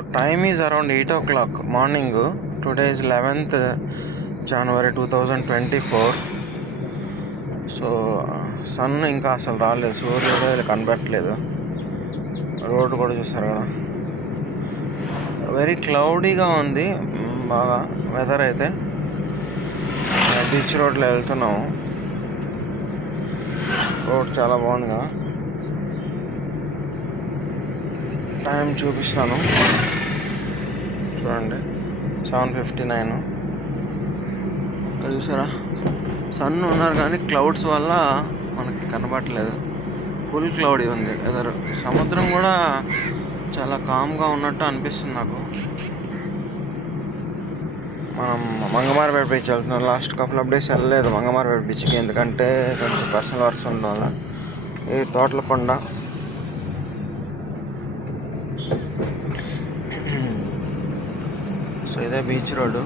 Time is around eight o'clock morning today is eleventh January two thousand twenty four so sun ఇంకా అసలు రాలేదు. సూర్యోదయం కనబట్టలేదు road కూడా చూస్తారు కదా. వెరీ క్లౌడీగా ఉంది. బాగా వెదర్ అయితే. బీచ్ రోడ్లో వెళ్తున్నాము. రోడ్ చాలా బాగుంది కదా. టైం చూపిస్తాను. చూడండి. Seven fifty nine. ఇక్కడ చూసారా? సన్ ఉన్నారు కానీ క్లౌడ్స్ వల్ల మనకి కనబడట్లేదు. ఫుల్ క్లౌడ్ ఉంది. వెదర్ సముద్రం కూడా చాలా కామ్గా ఉన్నట్టు అనిపిస్తుంది నాకు. మనం మంగమారపేట బీచ్ వెళ్తున్నాం. లాస్ట్ కపుల్ ఆఫ్ డేస్ వెళ్ళలేదు మంగమారపేట బీచ్కి. ఎందుకంటే కొంచెం పర్సనల్ వర్క్స్ ఉండడం వల్ల. ఈ తోటల కొండ. సో ఇదే బీచ్ రోడ్డు.